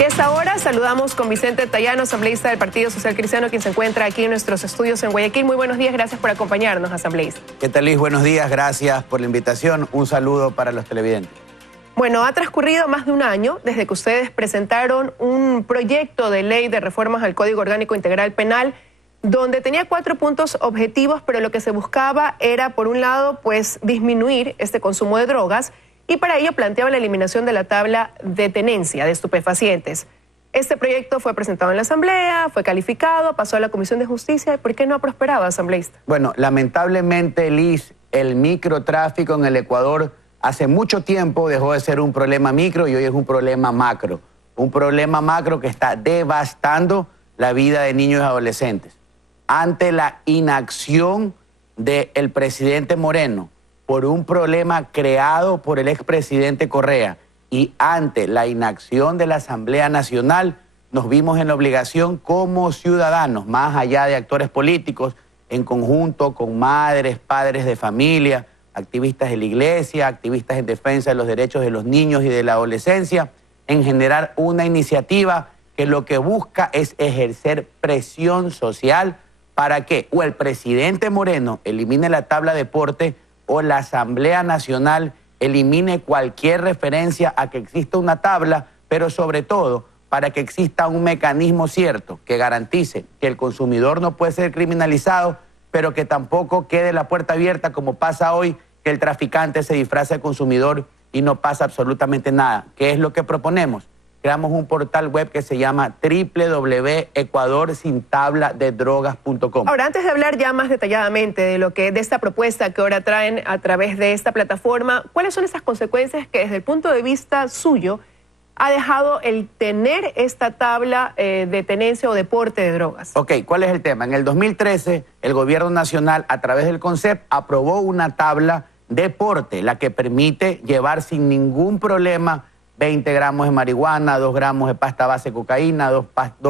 Y a esta hora saludamos con Vicente Tayano, asambleísta del Partido Social Cristiano, quien se encuentra aquí en nuestros estudios en Guayaquil. Muy buenos días, gracias por acompañarnos, asambleísta. ¿Qué tal, Liz? Buenos días, gracias por la invitación. Un saludo para los televidentes. Bueno, ha transcurrido más de un año desde que ustedes presentaron un proyecto de ley de reformas al Código Orgánico Integral Penal, donde tenía 4 puntos objetivos, pero lo que se buscaba era, por un lado, pues disminuir este consumo de drogas, y para ello planteaba la eliminación de la tabla de tenencia de estupefacientes. Este proyecto fue presentado en la Asamblea, fue calificado, pasó a la Comisión de Justicia. ¿Por qué no ha prosperado, asambleísta? Bueno, lamentablemente, Liz, el microtráfico en el Ecuador hace mucho tiempo dejó de ser un problema micro y hoy es un problema macro. Un problema macro que está devastando la vida de niños y adolescentes. Ante la inacción del presidente Moreno por un problema creado por el expresidente Correa y ante la inacción de la Asamblea Nacional, nos vimos en la obligación como ciudadanos, más allá de actores políticos, en conjunto con madres, padres de familia, activistas de la iglesia, activistas en defensa de los derechos de los niños y de la adolescencia, en generar una iniciativa que lo que busca es ejercer presión social para que o el presidente Moreno elimine la tabla de porte o la Asamblea Nacional elimine cualquier referencia a que exista una tabla, pero sobre todo para que exista un mecanismo cierto que garantice que el consumidor no puede ser criminalizado, pero que tampoco quede la puerta abierta como pasa hoy, que el traficante se disfraza de consumidor y no pasa absolutamente nada. ¿Qué es lo que proponemos? Creamos un portal web que se llama www.ecuadorsintabladedrogas.com. Ahora, antes de hablar ya más detalladamente de esta propuesta que ahora traen a través de esta plataforma, ¿cuáles son esas consecuencias que desde el punto de vista suyo ha dejado el tener esta tabla de tenencia o de porte de drogas? Ok, ¿cuál es el tema? En el 2013, el gobierno nacional, a través del CONCEP, aprobó una tabla de porte, la que permite llevar sin ningún problema 20 gramos de marihuana, 2 gramos de pasta base de cocaína, 2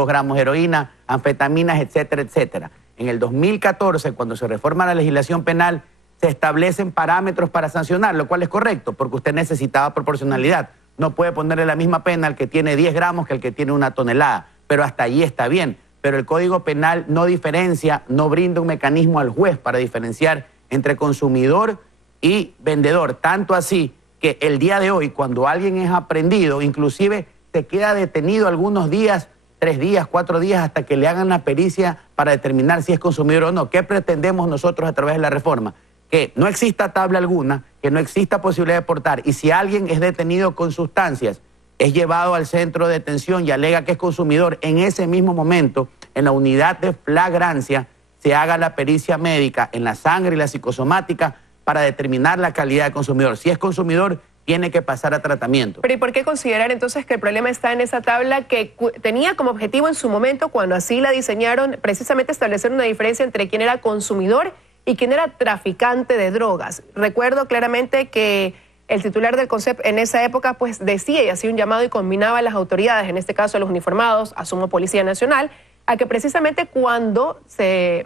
gramos de heroína, anfetaminas, etcétera, etcétera. En el 2014, cuando se reforma la legislación penal, se establecen parámetros para sancionar, lo cual es correcto, porque usted necesitaba proporcionalidad. No puede ponerle la misma pena al que tiene 10 gramos que al que tiene 1 tonelada, pero hasta allí está bien. Pero el Código Penal no diferencia, no brinda un mecanismo al juez para diferenciar entre consumidor y vendedor, tanto así que el día de hoy, cuando alguien es aprehendido, inclusive se queda detenido algunos días, 3 días, 4 días, hasta que le hagan la pericia para determinar si es consumidor o no. ¿Qué pretendemos nosotros a través de la reforma? Que no exista tabla alguna, que no exista posibilidad de portar, y si alguien es detenido con sustancias, es llevado al centro de detención y alega que es consumidor, en ese mismo momento, en la unidad de flagrancia, se haga la pericia médica en la sangre y la psicosomática para determinar la calidad de consumidor. Si es consumidor, tiene que pasar a tratamiento. Pero ¿y por qué considerar entonces que el problema está en esa tabla que tenía como objetivo en su momento, cuando así la diseñaron, precisamente establecer una diferencia entre quién era consumidor y quién era traficante de drogas? Recuerdo claramente que el titular del CONCEP en esa época pues decía y hacía un llamado y combinaba a las autoridades, en este caso a los uniformados, asumo Policía Nacional, a que precisamente cuando se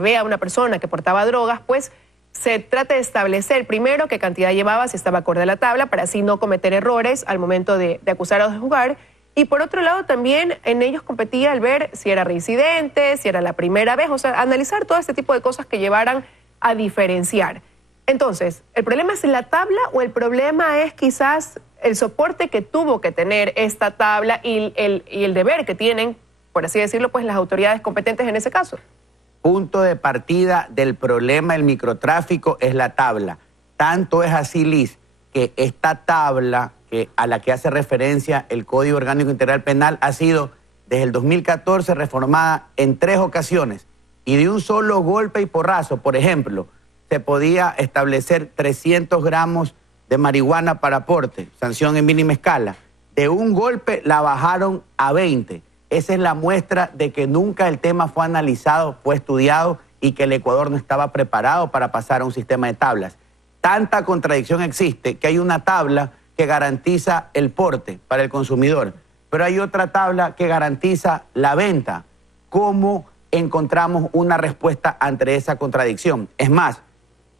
vea a una persona que portaba drogas, pues se trata de establecer primero qué cantidad llevaba, si estaba acorde a la tabla, para así no cometer errores al momento de acusar o de juzgar. Y por otro lado también en ellos competía el ver si era reincidente, si era la primera vez, o sea, analizar todo este tipo de cosas que llevaran a diferenciar. Entonces, ¿el problema es la tabla o el problema es quizás el soporte que tuvo que tener esta tabla y el deber que tienen, por así decirlo, pues las autoridades competentes en ese caso? Punto de partida del problema del microtráfico es la tabla. Tanto es así, Liz, que esta tabla a la que hace referencia el Código Orgánico Integral Penal ha sido desde el 2014 reformada en 3 ocasiones y de un solo golpe y porrazo. Por ejemplo, se podía establecer 300 gramos de marihuana para aporte, sanción en mínima escala. De un golpe la bajaron a 20. Esa es la muestra de que nunca el tema fue analizado, fue estudiado y que el Ecuador no estaba preparado para pasar a un sistema de tablas. Tanta contradicción existe que hay una tabla que garantiza el porte para el consumidor, pero hay otra tabla que garantiza la venta. ¿Cómo encontramos una respuesta ante esa contradicción? Es más,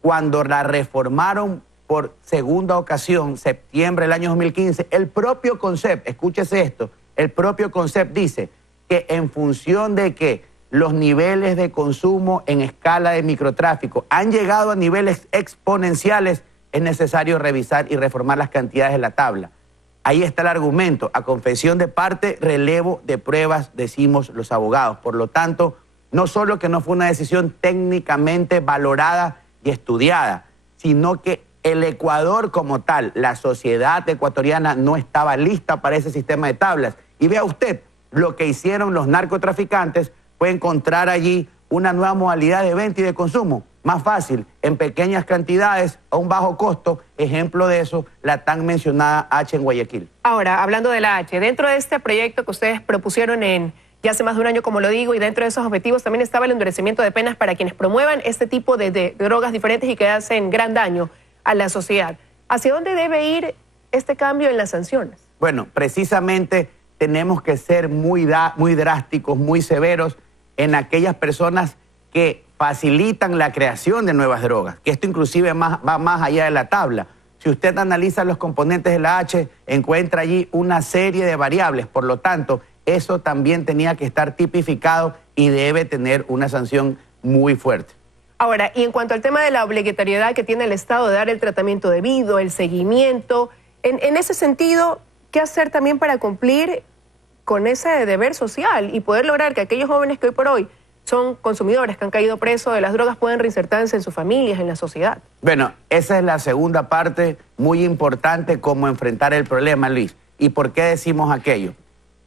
cuando la reformaron por segunda ocasión, septiembre del año 2015, el propio CONCEP, escúchese esto, El propio CONCEP dice que en función de que los niveles de consumo en escala de microtráfico han llegado a niveles exponenciales, es necesario revisar y reformar las cantidades de la tabla. Ahí está el argumento. A confesión de parte, relevo de pruebas, decimos los abogados. Por lo tanto, no solo que no fue una decisión técnicamente valorada y estudiada, sino que el Ecuador como tal, la sociedad ecuatoriana no estaba lista para ese sistema de tablas. Y vea usted, lo que hicieron los narcotraficantes fue encontrar allí una nueva modalidad de venta y de consumo, más fácil, en pequeñas cantidades, a un bajo costo. Ejemplo de eso, la tan mencionada H en Guayaquil. Ahora, hablando de la H, dentro de este proyecto que ustedes propusieron ya hace más de un año, como lo digo, y dentro de esos objetivos también estaba el endurecimiento de penas para quienes promuevan este tipo de drogas diferentes y que hacen gran daño a la sociedad. ¿Hacia dónde debe ir este cambio en las sanciones? Bueno, precisamente tenemos que ser muy drásticos, muy severos en aquellas personas que facilitan la creación de nuevas drogas, que esto inclusive va más allá de la tabla. Si usted analiza los componentes de la H, encuentra allí una serie de variables. Por lo tanto, eso también tenía que estar tipificado y debe tener una sanción muy fuerte. Ahora, y en cuanto al tema de la obligatoriedad que tiene el Estado de dar el tratamiento debido, el seguimiento, en ese sentido, ¿qué hacer también para cumplir con ese deber social y poder lograr que aquellos jóvenes que hoy por hoy son consumidores, que han caído presos de las drogas, puedan reinsertarse en sus familias, en la sociedad? Bueno, esa es la segunda parte muy importante, cómo enfrentar el problema, Luis. ¿Y por qué decimos aquello?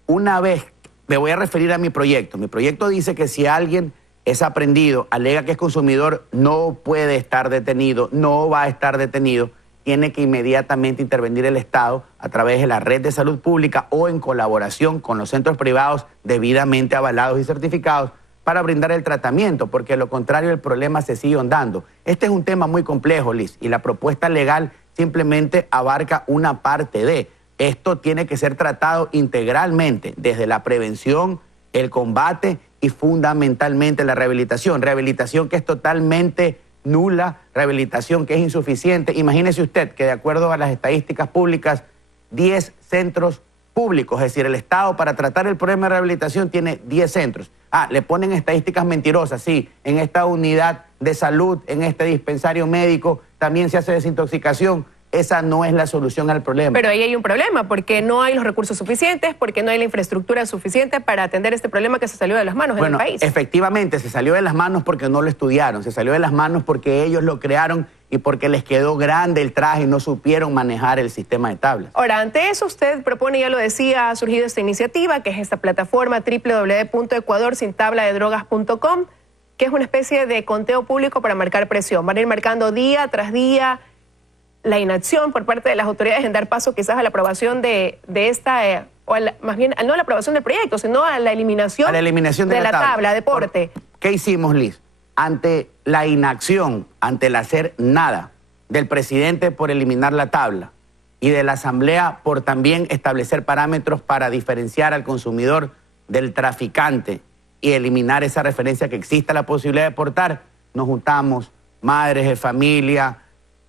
Una vez, me voy a referir a mi proyecto. Mi proyecto dice que si alguien es aprendido, alega que es consumidor, no puede estar detenido, no va a estar detenido, tiene que inmediatamente intervenir el Estado a través de la red de salud pública o en colaboración con los centros privados debidamente avalados y certificados para brindar el tratamiento, porque de lo contrario el problema se sigue ahondando. Este es un tema muy complejo, Liz, y la propuesta legal simplemente abarca una parte de. Esto tiene que ser tratado integralmente, desde la prevención, el combate y fundamentalmente la rehabilitación. Rehabilitación que es totalmente nula, rehabilitación que es insuficiente. Imagínese usted que de acuerdo a las estadísticas públicas, 10 centros públicos, es decir, el Estado para tratar el problema de rehabilitación tiene 10 centros. Le ponen estadísticas mentirosas, sí, en esta unidad de salud, en este dispensario médico, también se hace desintoxicación. Esa no es la solución al problema. Pero ahí hay un problema, porque no hay los recursos suficientes, porque no hay la infraestructura suficiente para atender este problema que se salió de las manos en el país. Efectivamente, se salió de las manos porque no lo estudiaron, se salió de las manos porque ellos lo crearon y porque les quedó grande el traje y no supieron manejar el sistema de tablas. Ahora, ante eso usted propone, ya lo decía, ha surgido esta iniciativa, que es esta plataforma www.ecuadorsintabladedrogas.com, que es una especie de conteo público para marcar presión. Van a ir marcando día tras día la inacción por parte de las autoridades en dar paso quizás a la aprobación de esta, más bien, no a la aprobación del proyecto, sino a la eliminación de la tabla de porte. ¿Qué hicimos, Liz? Ante la inacción, ante el hacer nada del presidente por eliminar la tabla y de la Asamblea por también establecer parámetros para diferenciar al consumidor del traficante y eliminar esa referencia que exista la posibilidad de portar, nos juntamos madres de familia,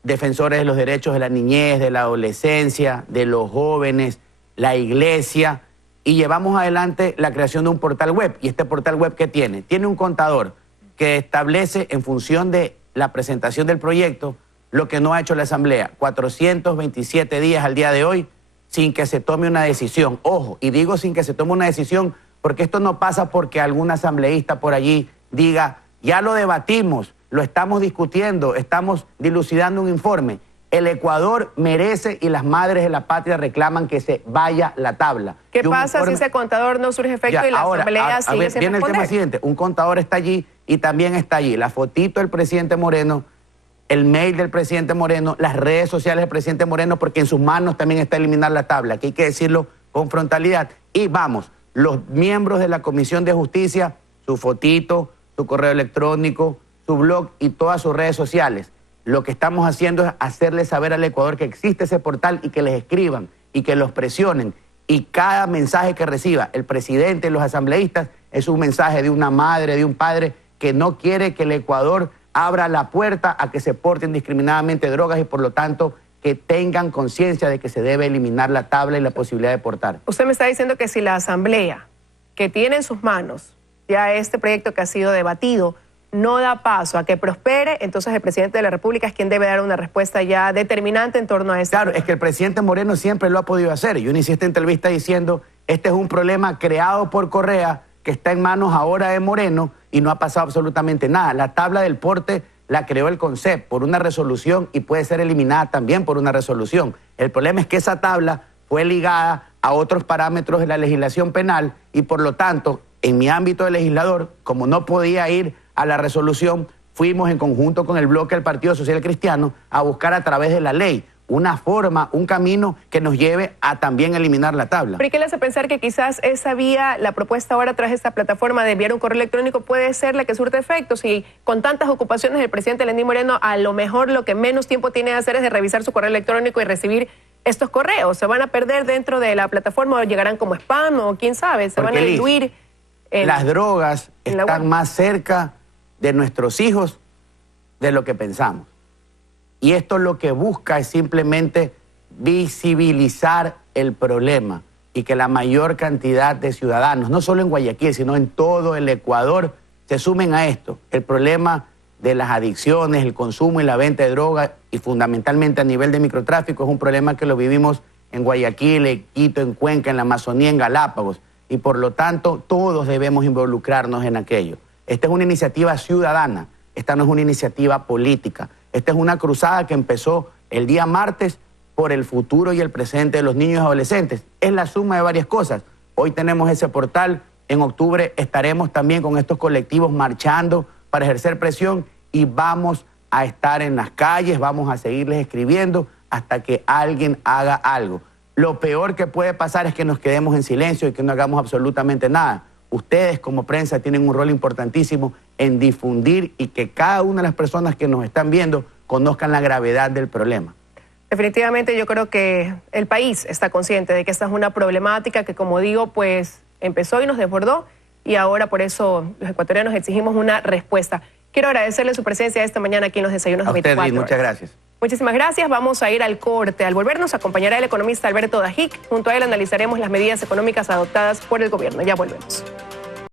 defensores de los derechos de la niñez, de la adolescencia, de los jóvenes, la iglesia, y llevamos adelante la creación de un portal web. ¿Y este portal web qué tiene? Tiene un contador que establece en función de la presentación del proyecto lo que no ha hecho la Asamblea. 427 días al día de hoy sin que se tome una decisión. Ojo, y digo sin que se tome una decisión porque esto no pasa porque algún asambleísta por allí diga, ya lo debatimos, lo estamos discutiendo, estamos dilucidando un informe. El Ecuador merece y las madres de la patria reclaman que se vaya la tabla. ¿Qué pasa si ese contador no surge efecto y la Asamblea sigue sin viene responder? El tema siguiente, un contador está allí y también está allí la fotito del presidente Moreno, el mail del presidente Moreno, las redes sociales del presidente Moreno, porque en sus manos también está eliminar la tabla, que hay que decirlo con frontalidad. Y vamos, los miembros de la Comisión de Justicia, su fotito, su correo electrónico, su blog y todas sus redes sociales. Lo que estamos haciendo es hacerle saber al Ecuador que existe ese portal y que les escriban y que los presionen. Y cada mensaje que reciba el presidente y los asambleístas es un mensaje de una madre, de un padre que no quiere que el Ecuador abra la puerta a que se porten indiscriminadamente drogas y por lo tanto que tengan conciencia de que se debe eliminar la tabla y la posibilidad de portar. Usted me está diciendo que si la Asamblea, que tiene en sus manos ya este proyecto que ha sido debatido, no da paso a que prospere, entonces el presidente de la República es quien debe dar una respuesta ya determinante en torno a esto. Claro, es que el presidente Moreno siempre lo ha podido hacer. Yo inicié esta entrevista diciendo, este es un problema creado por Correa, que está en manos ahora de Moreno y no ha pasado absolutamente nada. La tabla del porte la creó el CONCEP por una resolución y puede ser eliminada también por una resolución. El problema es que esa tabla fue ligada a otros parámetros de la legislación penal y por lo tanto, en mi ámbito de legislador, como no podía ir a la resolución, fuimos en conjunto con el bloque del Partido Social Cristiano a buscar a través de la ley una forma, un camino que nos lleve a también eliminar la tabla. ¿Pero qué le hace pensar que quizás esa vía, la propuesta ahora tras esta plataforma de enviar un correo electrónico puede ser la que surte efectos? Y con tantas ocupaciones del presidente Lenín Moreno, a lo mejor lo que menos tiempo tiene de hacer es de revisar su correo electrónico y recibir estos correos. ¿Se van a perder dentro de la plataforma o llegarán como spam o quién sabe? ¿Se van a diluir? Las drogas están más cerca de nuestros hijos de lo que pensamos. Y esto lo que busca es simplemente visibilizar el problema y que la mayor cantidad de ciudadanos, no solo en Guayaquil, sino en todo el Ecuador, se sumen a esto. El problema de las adicciones, el consumo y la venta de drogas, y fundamentalmente a nivel de microtráfico, es un problema que lo vivimos en Guayaquil, en Quito, en Cuenca, en la Amazonía, en Galápagos. Y por lo tanto, todos debemos involucrarnos en aquello. Esta es una iniciativa ciudadana, esta no es una iniciativa política. Esta es una cruzada que empezó el día martes por el futuro y el presente de los niños y adolescentes. Es la suma de varias cosas. Hoy tenemos ese portal, en octubre estaremos también con estos colectivos marchando para ejercer presión y vamos a estar en las calles, vamos a seguirles escribiendo hasta que alguien haga algo. Lo peor que puede pasar es que nos quedemos en silencio y que no hagamos absolutamente nada. Ustedes como prensa tienen un rol importantísimo en difundir y que cada una de las personas que nos están viendo conozcan la gravedad del problema. Definitivamente yo creo que el país está consciente de que esta es una problemática que, como digo, pues empezó y nos desbordó y ahora por eso los ecuatorianos exigimos una respuesta. Quiero agradecerle su presencia esta mañana aquí en los Desayunos de 24 Horas. Muchas gracias. Muchísimas gracias. Vamos a ir al corte. Al volver nos acompañará el economista Alberto Dajic. Junto a él analizaremos las medidas económicas adoptadas por el gobierno. Ya volvemos.